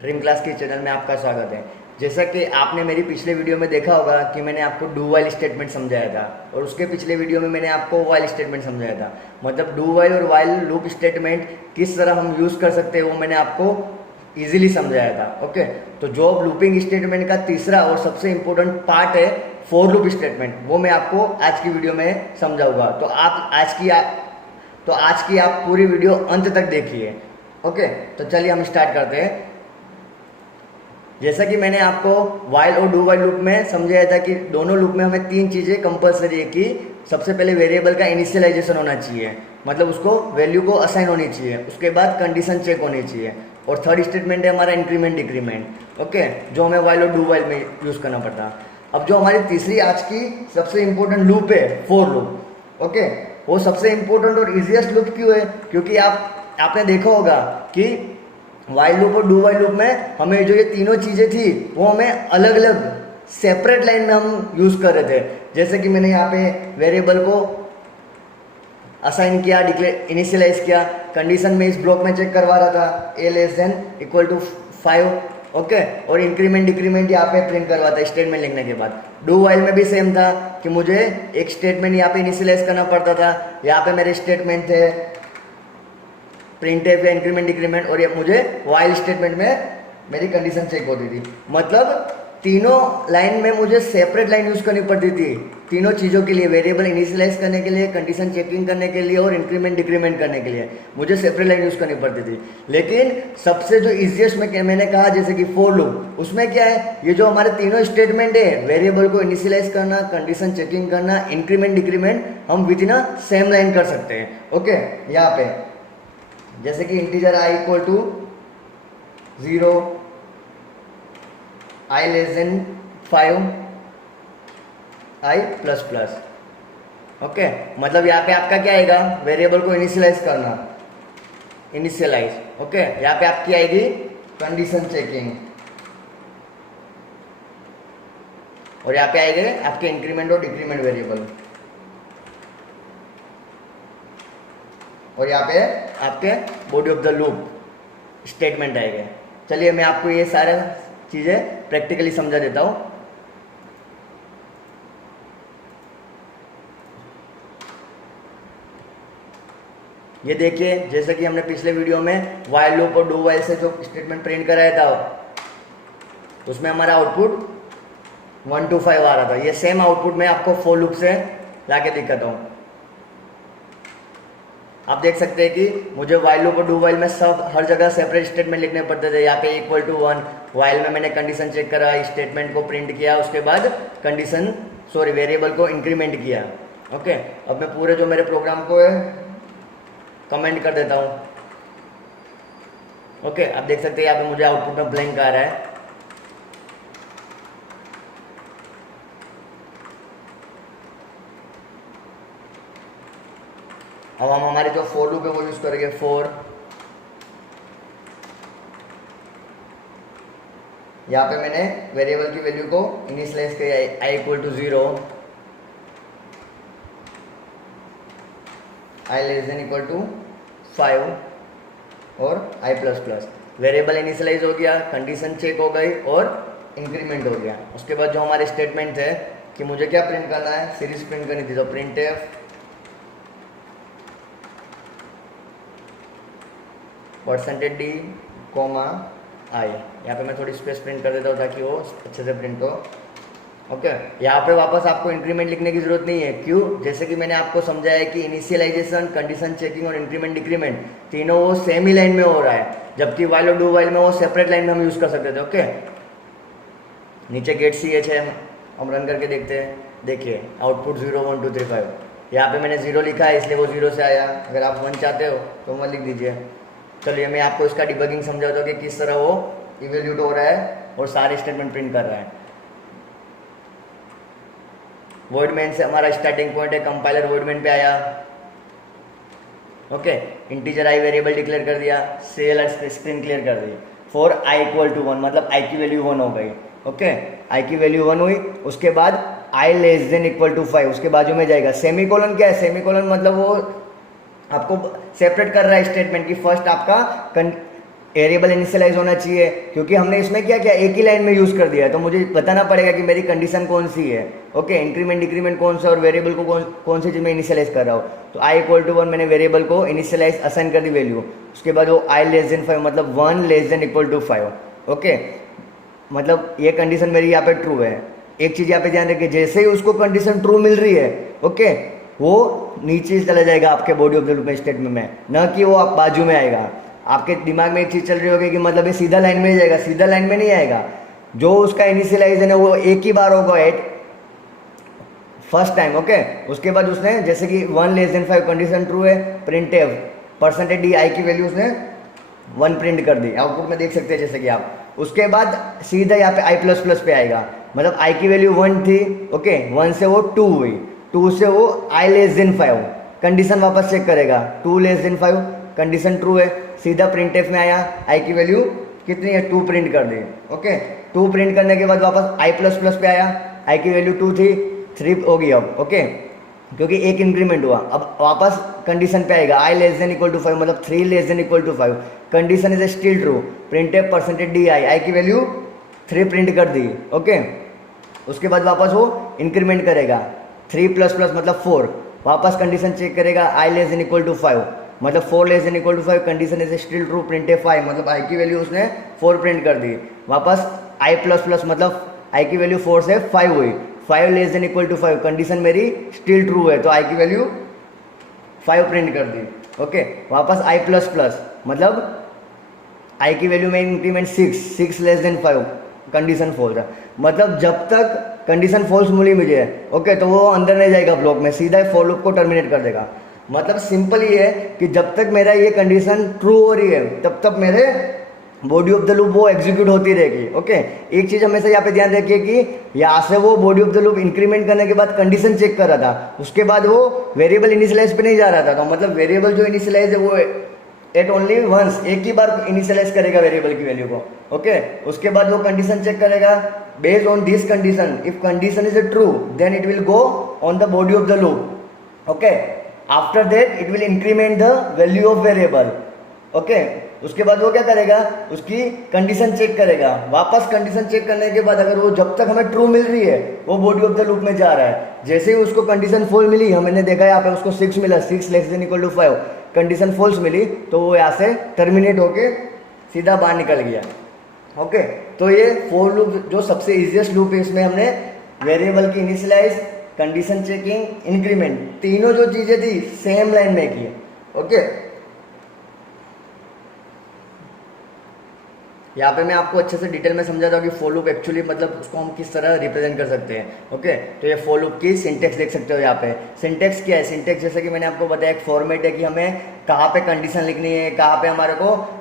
Dream class के channel में आपका स्वागत है। जैसा कि आपने मेरी पिछले वीडियो में देखा होगा कि मैंने आपको डू वाइल स्टेटमेंट समझाया था और उसके पिछले वीडियो में मैंने आपको वाइल स्टेटमेंट समझाया था। मतलब डू वाइल और वाइल लूप स्टेटमेंट किस तरह हम यूज़ कर सकते हैं वो मैंने आपको इजीली समझाया था। ओके, तो जो लूपिंग स्टेटमेंट का तीसरा और सबसे इम्पोर्टेंट पार्ट है फॉर लूप स्टेटमेंट, वो मैं आपको आज की वीडियो में समझाऊंगा। तो आज की आप पूरी वीडियो अंत तक देखिए। ओके, तो चलिए हम स्टार्ट करते हैं। जैसा कि मैंने आपको वाइल और डू वाइल लूप में समझाया था कि दोनों लूप में हमें तीन चीज़ें कंपलसरी है कि सबसे पहले वेरिएबल का इनिशियलाइजेशन होना चाहिए, मतलब उसको वैल्यू को असाइन होनी चाहिए, उसके बाद कंडीशन चेक होनी चाहिए, और थर्ड स्टेटमेंट है हमारा इंक्रीमेंट डिक्रीमेंट। ओके, जो हमें वाइल और डू वाइल में यूज़ करना पड़ता है। अब जो हमारी तीसरी आज की सबसे इंपॉर्टेंट लूप है फॉर लूप। ओके, वो सबसे इंपॉर्टेंट और इजिएस्ट लूप क्यों है? क्योंकि आपने देखा होगा कि वाइल लूप और डू वाइल लूप में हमें जो ये तीनों चीज़ें थी वो हमें अलग अलग सेपरेट लाइन में हम यूज़ कर रहे थे। जैसे कि मैंने यहाँ पे वेरिएबल को असाइन किया, इनिशियलाइज किया, कंडीशन में इस ब्लॉक में चेक करवा रहा था a less than equal to 5। Okay, और इंक्रीमेंट डिक्रीमेंट यहाँ पे प्रिंट करवाता स्टेटमेंट लिखने के बाद। डू वाइल में भी सेम था कि मुझे एक स्टेटमेंट यहाँ पे इनिशियलाइज करना पड़ता था, यहाँ पे मेरे स्टेटमेंट थे प्रिंट एफ या इंक्रीमेंट डिक्रीमेंट, और ये मुझे वाइल स्टेटमेंट में मेरी कंडीशन चेक होती थी। मतलब तीनों लाइन में मुझे सेपरेट लाइन यूज़ करनी पड़ती थी तीनों चीज़ों के लिए, वेरिएबल इनिशियलाइज करने के लिए, कंडीशन चेकिंग करने के लिए और इंक्रीमेंट डिक्रीमेंट करने के लिए मुझे सेपरेट लाइन यूज़ करनी पड़ती थी। लेकिन सबसे जो ईजिएस्ट में मैंने कहा जैसे कि फॉर लूप, उसमें क्या है, ये जो हमारे तीनों स्टेटमेंट है, वेरिएबल को इनिशियलाइज करना, कंडीशन चेकिंग करना, इंक्रीमेंट डिक्रीमेंट, हम विद इन सेम लाइन कर सकते हैं। ओके, यहाँ पे जैसे कि integer i equal to 0, i less than 5, i plus plus. Okay, मतलब यहाँ पे आपका क्या आएगा, वेरिएबल को इनिशियलाइज करना, इनिशियलाइज। ओके, यहाँ पे आपकी आएगी कंडीशन चेकिंग, और यहाँ पे आएंगे आपके इंक्रीमेंट और डिक्रीमेंट वेरिएबल, और यहाँ पे आपके body of the loop statement आएगा। चलिए मैं आपको ये सारे चीज़ें प्रैक्टिकली समझा देता हूँ। ये देखिए, जैसे कि हमने पिछले वीडियो में वाइल लूप और डू वाइल से जो स्टेटमेंट प्रिंट कराया था उसमें हमारा आउटपुट 1 to 5 आ रहा था। ये सेम आउटपुट मैं आपको फॉर लूप से लाके दिखाता हूँ। आप देख सकते हैं कि मुझे वाइल लूप और डू वाइल में सब हर जगह सेपरेट स्टेटमेंट लिखने पड़ते थे। यहाँ पे इक्वल टू 1, वाइल में मैंने कंडीशन चेक करा, स्टेटमेंट को प्रिंट किया, उसके बाद वेरिएबल को इंक्रीमेंट किया। ओके, अब मैं पूरे जो मेरे प्रोग्राम को है कमेंट कर देता हूँ। ओके, आप देख सकते हैं यहाँ पे मुझे आउटपुट में ब्लैंक आ रहा है। अब हम हमारे जो फॉर लूप है वो यूज करेंगे। फॉर, यहाँ पे मैंने वेरिएबल की वैल्यू को इनिशियलाइज किया i equal to 0, i less than equal to 5 और i plus plus. Variable initialize हो गया, कंडीशन चेक हो गई और इंक्रीमेंट हो गया। उसके बाद जो हमारे स्टेटमेंट है कि मुझे क्या प्रिंट करना है, सीरीज प्रिंट करनी थी, तो प्रिंट एफ %d, i। यहाँ पे मैं थोड़ी स्पेस प्रिंट कर देता हूँ ताकि वो अच्छे से प्रिंट हो। ओके, यहाँ पे वापस आपको इंक्रीमेंट लिखने की जरूरत नहीं है। क्यों? जैसे कि मैंने आपको समझाया कि इनिशियलाइजेशन, कंडीशन चेकिंग और इंक्रीमेंट डिक्रीमेंट तीनों वो सेम ही लाइन में हो रहा है, जबकि वाइल और डू वाइल में वो सेपरेट लाइन में हम यूज़ कर सकते थे। ओके, नीचे गेट ch है, हम रन करके देखते हैं। देखिए आउटपुट 0 1 2 3 5। यहाँ पे मैंने 0 लिखा है इसलिए वो 0 से आया। अगर आप 1 चाहते हो तो 1 लिख दीजिए। चलिए मैं आपको इसका डिबगिंग समझाता हूँ कि किस तरह वो इवेल्यूट हो रहा है और सारे स्टेटमेंट प्रिंट कर रहा है। वॉइड मेन से हमारा स्टार्टिंग पॉइंट है, कंपाइलर वॉइड मेन पे आया। Okay, integer I variable declare कर दिया, CL स्क्रीन क्लियर कर दी। फॉर i इक्वल टू 1, मतलब i की वैल्यू 1 हो गई। ओके, i की वैल्यू 1 हुई, उसके बाद i less than equal to 5, उसके बाजू में जाएगा सेमीकोलन। क्या है सेमीकोलन? मतलब वो आपको सेपरेट कर रहा है स्टेटमेंट की फर्स्ट आपका वेरिएबल इनिशियलाइज होना चाहिए, क्योंकि हमने इसमें क्या किया, एक ही लाइन में यूज़ कर दिया है, तो मुझे बताना पड़ेगा कि मेरी कंडीशन कौन सी है। ओके, इंक्रीमेंट डिक्रीमेंट कौन सा और वेरिएबल को कौन सी चीज़ में इनिशियलाइज कर रहा हूँ। तो आई इक्वल टू 1 मैंने वेरिएबल को इनिशियलाइज असाइन कर दी वैल्यू, उसके बाद वो आई लेस देन 5 मतलब 1 less than equal to 5। Okay, मतलब ये कंडीशन मेरी यहाँ पे ट्रू है। एक चीज़ यहाँ पे ध्यान रखिए, जैसे ही उसको कंडीशन ट्रू मिल रही है, ओके, वो नीचे चला जाएगा आपके body of the loop statement में, न कि वो आप बाजू में आएगा। आपके दिमाग में एक चीज़ चल रही होगी कि मतलब ये सीधा लाइन में ही जाएगा, सीधा लाइन में नहीं आएगा। जो उसका इनिशियलाइजेशन है वो एक ही बार होगा एट फर्स्ट टाइम। ओके, उसके बाद उसने जैसे कि 1 लेस देन 5 कंडीशन ट्रू है, प्रिंट परसेंटेज डी आई की वैल्यू उसने 1 प्रिंट कर दी, आउटपुट में देख सकते हैं जैसे कि आप। उसके बाद सीधा यहाँ पे आई प्लस प्लस पे आएगा, मतलब आई की वैल्यू 1 थी। ओके, 1 से वो 2 हुई, 2 से वो आई लेस देन 5, कंडीशन वापस चेक करेगा, 2 लेस देन 5 कंडीशन ट्रू है, सीधा प्रिंट एफ में आया, आई की वैल्यू कितनी है 2 प्रिंट कर दी। ओके, 2 प्रिंट करने के बाद वापस आई प्लस प्लस पे आया, आई की वैल्यू 2 थी, 3 हो गई अब। ओके, क्योंकि एक इंक्रीमेंट हुआ, अब वापस कंडीशन पे आएगा I less than equal to 5 मतलब 3 less than equal to 5, condition is still true, print F percentage D I, I की वैल्यू 3 प्रिंट कर दी। ओके, उसके बाद वापस वो इंक्रीमेंट करेगा, 3 प्लस प्लस मतलब 4, वापस कंडीशन चेक करेगा i less than equal to 5 मतलब 4 less than equal to 5, condition is still true, print f 5 मतलब आई की वैल्यू उसने 4 प्रिंट कर दी। वापस आई प्लस प्लस मतलब आई की वैल्यू 4 से 5 हुई, 5 less than equal to 5, condition मेरी स्टिल ट्रू है, तो आई की वैल्यू 5 प्रिंट कर दी। ओके, वापस आई प्लस प्लस मतलब आई की वैल्यू में increment 6 less than 5, condition false है, मतलब जब तक कंडीशन फॉल्स मिली मुझे, ओके, तो वो अंदर नहीं जाएगा ब्लॉक में, सीधा फॉर लूप को टर्मिनेट कर देगा। मतलब सिंपल ये है कि जब तक मेरा ये कंडीशन ट्रू हो रही है तब तक मेरे बॉडी ऑफ द लूप वो एग्जीक्यूट होती रहेगी। ओके, एक चीज़ हमेशा यहाँ पे ध्यान रखिए कि यहाँ से वो body of the loop increment करने के बाद कंडीशन चेक कर रहा था, उसके बाद वो वेरिएबल इनिशियलाइज पे नहीं जा रहा था, तो मतलब वेरिएबल जो इनिशियलाइज है वो एट ओनली वंस, एक ही बार इनिशियलाइज करेगा वेरिएबल की वैल्यू को। ओके, उसके बाद वो कंडीशन चेक करेगा based on this condition, if condition is true then it will go on the body of the loop. Okay, after that it will increment the value of variable. Okay, उसके बाद वो क्या करेगा, उसकी condition check करेगा, वापस condition check करने के बाद अगर वो जब तक हमें ट्रू मिल रही है वो बॉडी ऑफ द लूप में जा रहा है। जैसे ही उसको कंडीशन फॉल्स मिली, हमने देखा यहाँ पे उसको 6 मिला, 6 less than equal to 5, condition false मिली तो वो यहाँ से टर्मिनेट होके सीधा बाहर निकल गया। ओके, तो ये फॉर लूप जो सबसे इजीएस्ट लूप है, इसमें हमने वेरिएबल की इनिशियलाइज, कंडीशन चेकिंग, इंक्रीमेंट, तीनों जो चीजें थी सेम लाइन में की। ओके, यहाँ पे मैं आपको अच्छे से डिटेल में समझाता हूँ कि फॉर लूप एक्चुअली मतलब उसको हम किस तरह रिप्रेजेंट कर सकते हैं। ओके, तो ये फॉर लूप की सिंटेक्स देख सकते हो। यहाँ पे सिंटेक्स क्या है, सिंटेक्स जैसे कि मैंने आपको बताया एक फॉर्मेट है कि हमें कहाँ पे कंडीशन लिखनी है, कहाँ पे हमारे को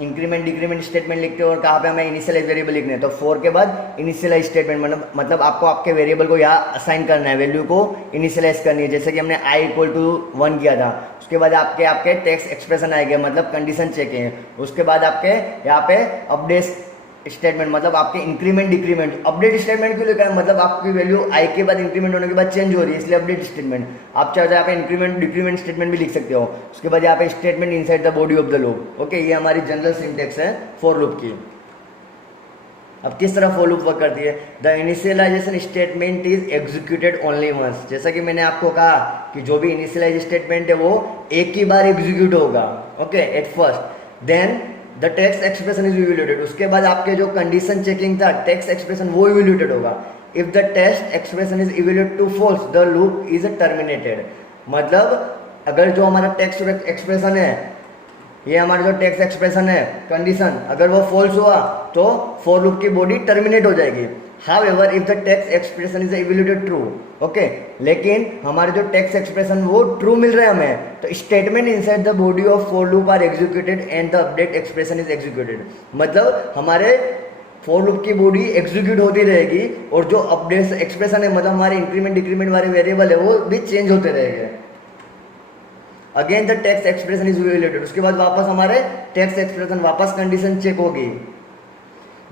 इंक्रीमेंट डिक्रीमेंट स्टेटमेंट लिखते हो और कहाँ पे हमें इनिशियलाइज वेरिएबल लिखने हैं। तो 4 के बाद इनिशियलाइज स्टेटमेंट मतलब आपको आपके वेरिएबल को यहाँ असाइन करना है, वैल्यू को इनिशियलाइज करनी है। जैसे कि हमने आई इक्वल टू 1 किया था, उसके बाद आपके टेक्स्ट एक्सप्रेशन आएगा मतलब कंडीशन चेक है। उसके बाद आपके यहाँ पे अपडेट स्टेटमेंट मतलब आपके इंक्रीमेंट डिक्रीमेंट, अपडेट स्टेटमेंट क्यों लिखा है, मतलब आपकी वैल्यू आई के बाद इंक्रीमेंट होने के बाद चेंज हो रही है, इसलिए अपडेट स्टेटमेंट। आप चाहे तो यहाँ पे इंक्रीमेंट डिक्रीमेंट स्टेटमेंट भी लिख सकते हो। उसके बाद यहाँ पे statement inside the body of the loop. Okay, ये हमारी जनरल सिंटेक्स है फॉर लूप की। अब किस तरह फॉर लूप वर्क करती है, the initialization statement is executed only once. जैसा कि मैंने आपको कहा कि जो भी इनिशियलाइज स्टेटमेंट है वो एक ही बार एग्जीक्यूट होगा। Okay, at first, then the text expression is evaluated. उसके बाद आपके जो कंडीशन चेकिंग था, टेक्स्ट एक्सप्रेशन वो इवैल्यूएटेड होगा। If the text expression is evaluated to false, the loop is terminated. मतलब अगर जो हमारा टेक्स्ट एक्सप्रेशन है, ये हमारा जो टेक्स्ट एक्सप्रेशन है कंडीशन, अगर वो फॉल्स हुआ तो फॉर लूप की बॉडी टर्मिनेट हो जाएगी। However if the text expression is evaluated true, okay, लेकिन हमारे जो टेक्स्ट एक्सप्रेशन वो ट्रू मिल रहा है हमें, तो statement inside the body of for loop are executed and the update expression is executed. मतलब हमारे फॉर लूप की बॉडी एग्जीक्यूट होती रहेगी और जो अपडेट एक्सप्रेशन है मतलब हमारे इंक्रीमेंट डिक्रीमेंट वाले वेरिएबल है वो भी चेंज होते रहेंगे। Again the text expression is evaluated. उसके बाद वापस हमारे टेक्स्ट एक्सप्रेशन वापस कंडीशन चेक होगी।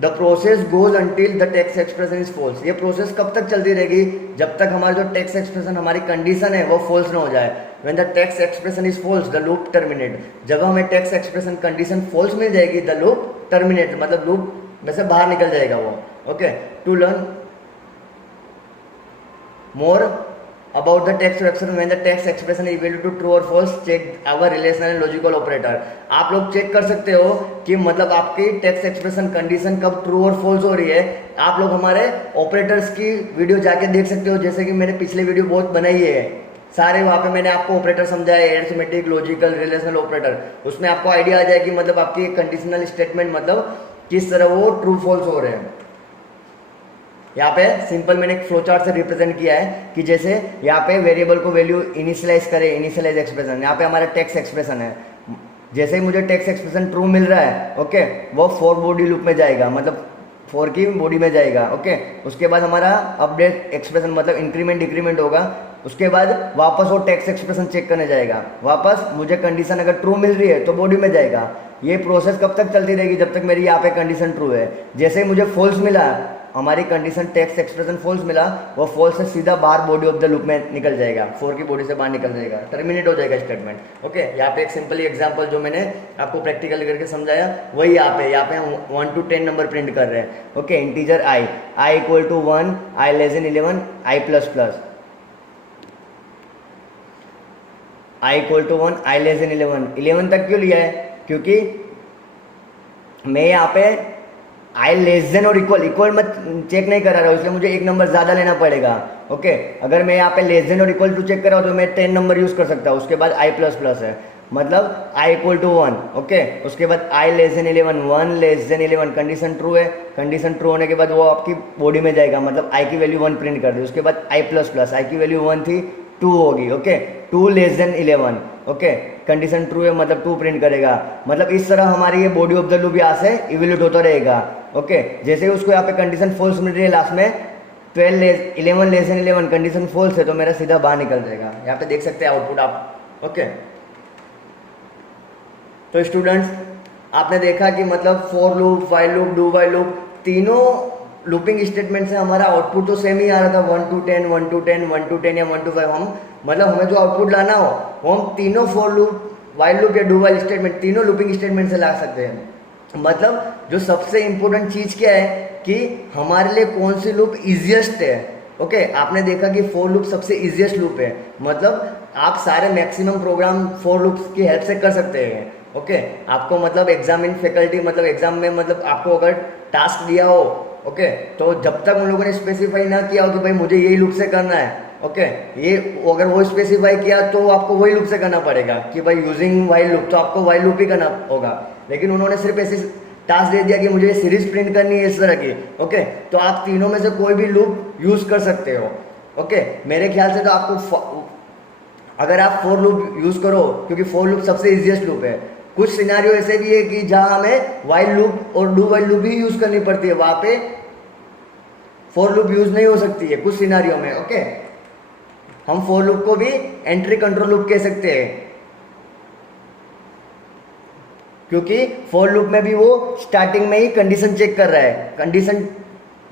The process goes until the text expression is false. ये प्रोसेस कब तक चलती रहेगी, जब तक हमारा जो टेक्स्ट एक्सप्रेशन हमारी कंडीशन है वो फॉल्स ना हो जाए। When the text expression is false the loop terminate. जब हमें टेक्स्ट एक्सप्रेशन कंडीशन फॉल्स मिल जाएगी द लूप टर्मिनेट, मतलब लूप में से बाहर निकल जाएगा वो। Okay, to learn more about the text expression when the text expression is equal to true or false, check our relational and logical operator। आप लोग चेक कर सकते हो कि मतलब आपकी टेक्स्ट एक्सप्रेशन कंडीशन कब ट्रू और फॉल्स हो रही है। आप लोग हमारे ऑपरेटर्स की वीडियो जाके देख सकते हो, जैसे कि मैंने पिछले वीडियो बहुत बनाई है सारे, वहाँ पे मैंने आपको ऑपरेटर समझाया, एरिथमेटिक, लॉजिकल, रिलेशनल ऑपरेटर। उसमें आपको आइडिया आ जाए कि मतलब आपकी कंडीशनल स्टेटमेंट मतलब किस तरह वो ट्रू फॉल्स हो रहे हैं। यहाँ पे सिंपल मैंने एक फ्लो चार्ट से रिप्रेजेंट किया है कि जैसे यहाँ पे वेरिएबल को वैल्यू इनिशियलाइज करे, इनिशियलाइज एक्सप्रेशन, यहाँ पे हमारा टेक्स्ट एक्सप्रेशन है। जैसे ही मुझे टेक्स्ट एक्सप्रेशन ट्रू मिल रहा है, ओके, वो फॉर बॉडी लूप में जाएगा, मतलब फॉर की बॉडी में जाएगा। ओके, उसके बाद हमारा अपडेट एक्सप्रेशन मतलब इंक्रीमेंट डिक्रीमेंट होगा। उसके बाद वापस वो टेक्स्ट एक्सप्रेशन चेक करने जाएगा, वापस मुझे कंडीशन अगर ट्रू मिल रही है तो बॉडी में जाएगा। ये प्रोसेस कब तक चलती रहेगी? जब तक मेरी यहाँ पे कंडीशन ट्रू है। जैसे ही मुझे फॉल्स मिला, हमारी कंडीशन टेक्स्ट एक्सप्रेशन फॉल्स मिला, वो फॉल्स से सीधा बाहर बॉडी ऑफ द लूप में निकल जाएगा, फोर की बॉडी से बाहर निकल जाएगा, टर्मिनेट हो जाएगा स्टेटमेंट। ओके, यहाँ पे एक सिंपल एग्जांपल जो मैंने आपको प्रैक्टिकल करके समझाया वही यहाँ पे हम 1 to 10 नंबर प्रिंट कर रहे हैं। Okay, integer i equal to 1, i less than 11, i plus plus, i equal to 1, i less than 11 तक क्यों लिया है? क्योंकि मैं यहाँ पे आई लेस देन और इक्वल मत चेक नहीं करा रहा हूँ, इसलिए मुझे एक नंबर ज़्यादा लेना पड़ेगा। ओके, अगर मैं यहाँ पे लेस देन और इक्वल टू चेक कर रहा हूँ तो मैं 10 नंबर यूज़ कर सकता हूँ। उसके बाद आई प्लस प्लस है, मतलब आई इक्वल टू 1। ओके, उसके बाद I less than 11, 1 less than 11, condition true है। कंडीशन ट्रू होने के बाद वो आपकी बॉडी में जाएगा, मतलब आई की वैल्यू 1 प्रिंट कर दी। उसके बाद आई प्लस प्लस, आई की वैल्यू 1 थी, 2 होगी। Okay, 2 less than 11, okay, condition true है मतलब 2 प्रिंट करेगा। मतलब इस तरह हमारी ये बॉडी ऑफ द लूप यहाँ से इवोल्यूट होता रहेगा। ओके, जैसे ही उसको यहाँ पे कंडीशन फॉल्स मिल रही है लास्ट में 11 लेस देन 11, कंडीशन फॉल्स है तो मेरा सीधा बाहर निकल जाएगा। यहाँ पे देख सकते हैं आउटपुट आप। ओके, तो स्टूडेंट्स आपने देखा कि मतलब for loop, while loop, do while loop, तीनों लूपिंग स्टेटमेंट से हमारा आउटपुट तो सेम ही आ रहा था, 1 to 10, 1 to 10, 1 to 10 या 1 to 5। हम मतलब हमें जो आउटपुट लाना हो वो हम तीनों फॉर लूप, व्हाइल लूप या डू व्हाइल स्टेटमेंट, तीनों लूपिंग स्टेटमेंट से ला सकते हैं। मतलब जो सबसे इंपॉर्टेंट चीज़ क्या है कि हमारे लिए कौन सी लूप इजिएस्ट है। ओके, आपने देखा कि फॉर लूप सबसे इजिएस्ट लूप है, मतलब आप सारे मैक्सिमम प्रोग्राम फॉर लूप्स की हेल्प से कर सकते हैं। ओके, आपको मतलब एग्जाम इन फैकल्टी, मतलब एग्जाम में मतलब आपको अगर टास्क दिया हो, ओके, तो जब तक उन लोगों ने स्पेसिफाई ना किया हो कि भाई मुझे यही लूप से करना है, ओके, ये अगर वो स्पेसिफाई किया तो आपको वही लूप से करना पड़ेगा कि भाई यूजिंग व्हाइल लूप, तो आपको व्हाइल लूप ही करना होगा। लेकिन उन्होंने सिर्फ ऐसी टास्क दे दिया कि मुझे सीरीज प्रिंट करनी है इस तरह की। ओके, तो आप तीनों में से कोई भी लूप यूज कर सकते हो। ओके, मेरे ख्याल से तो आपको अगर आप फॉर लूप यूज करो, क्योंकि फॉर लूप सबसे इजिएस्ट लूप है। कुछ सिनारियो ऐसे भी है कि जहां हमें व्हाइल लूप और do while loop he use करनी पड़ती है, वहां पे फॉर लूप यूज नहीं हो सकती है कुछ सिनारियो में। ओके, हम फॉर लूप को भी एंट्री कंट्रोल लूप कह सकते हैं, क्योंकि फॉर लूप में भी वो स्टार्टिंग में ही कंडीशन चेक कर रहा है, condition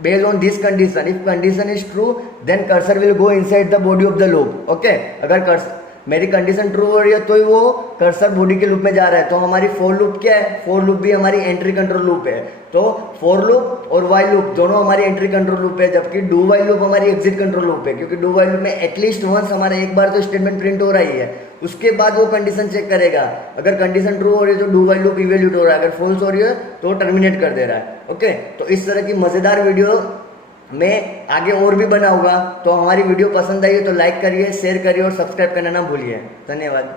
based on this condition, if condition is true then cursor will go inside the body of the loop. Okay, अगर मेरी कंडीशन ट्रू हो रही है तो ही वो कर्सर बॉडी के लूप में जा रहा है। तो हमारी फॉर लूप क्या है? फॉर लूप भी हमारी एंट्री कंट्रोल लूप है। तो फॉर लूप और व्हाइल लूप दोनों हमारी एंट्री कंट्रोल लूप है, जबकि डू व्हाइल लूप हमारी एग्जिट कंट्रोल लूप है, क्योंकि डू व्हाइल लूप में एटलीस्ट वंस हमारा एक बार तो स्टेटमेंट प्रिंट हो रही है, उसके बाद वो कंडीशन चेक करेगा। अगर कंडीशन ट्रू हो रही है तो डू व्हाइल लूप इवैल्यूएट हो रहा है, अगर फॉल्स हो रही है तो टर्मिनेट कर दे रहा है। ओके, तो इस तरह की मजेदार वीडियो मैं आगे और भी बनाऊंगा। तो हमारी वीडियो पसंद आई है तो लाइक करिए, शेयर करिए और सब्सक्राइब करना ना भूलिए। धन्यवाद।